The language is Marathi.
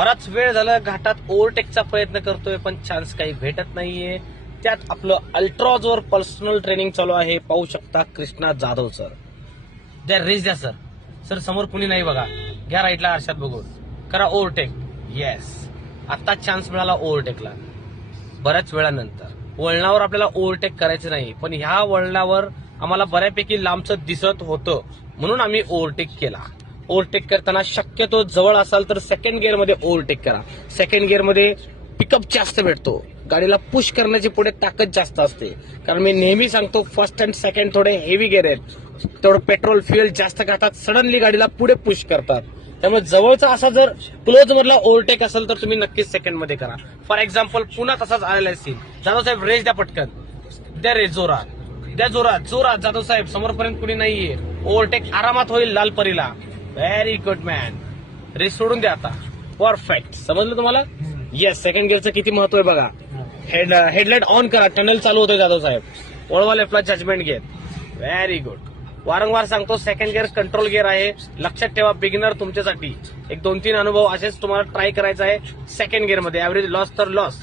बराच वेळ झाला घाटात ओव्हरटेकचा प्रयत्न करतोय पण चान्स काही भेटत नाहीये. त्यात आपलं अल्ट्रॉजवर पर्सनल ट्रेनिंग चालू आहे. पाहू शकता कृष्णा जाधव सर. द्या रेस द्या सर. सर समोर कुणी नाही बघा. घ्या राईटला आरशात बघून करा ओव्हरटेक. येस, आता चान्स मिळाला ओव्हरटेकला बऱ्याच वेळानंतर. वळणावर आपल्याला ओव्हरटेक करायचं नाही पण ह्या वळणावर आम्हाला बऱ्यापैकी लांबचं दिसत होतं म्हणून आम्ही ओव्हरटेक केला. ओव्हरटेक करताना शक्यतो जवळ असाल तर सेकंड गिअरमध्ये ओव्हरटेक करा. सेकंड गिअरमध्ये पिकअप जास्त भेटतो. गाडीला पुश करण्याची पुढे ताकद जास्त असते. कारण मी नेहमी सांगतो फर्स्ट अँड सेकंड थोडे हेवी गिअर आहेत, तेवढं पेट्रोल फ्युएल जास्त खातात, सडनली गाडीला पुढे पुश करतात. त्यामुळे जवळचा असा जर क्लोज मधला ओव्हरटेक असेल तर तुम्ही नक्कीच सेकंड मध्ये करा. फॉर एक्झाम्पल पुन्हा तसाच आलेला असेल. जाधव साहेब रेस द्या पटकन. द्या रेस जोरात, द्या जोरात जोरात. जाधव साहेब समोरपर्यंत कुणी नाहीये. ओव्हरटेक आरामात होईल लालपरीला. Very good man. रेस सोडून द्या आता. परफेक्ट. समजलं तुम्हाला? येस. सेकंड गिअरचं किती महत्व आहे बघा. हेडलाईट ऑन करा. टनल चालू होतोय जाधव साहेब. वळवा लेफ्टला जजमेंट घेत. Very good. वारंवार सांगतो सेकंड गिअर कंट्रोल गिअर आहे. लक्षात ठेवा बिगिनर तुमच्यासाठी एक 2-3 अनुभव असेच तुम्हाला ट्राय करायचा आहे. सेकंड गिअर मध्ये ऍव्हरेज लॉस तर लॉस.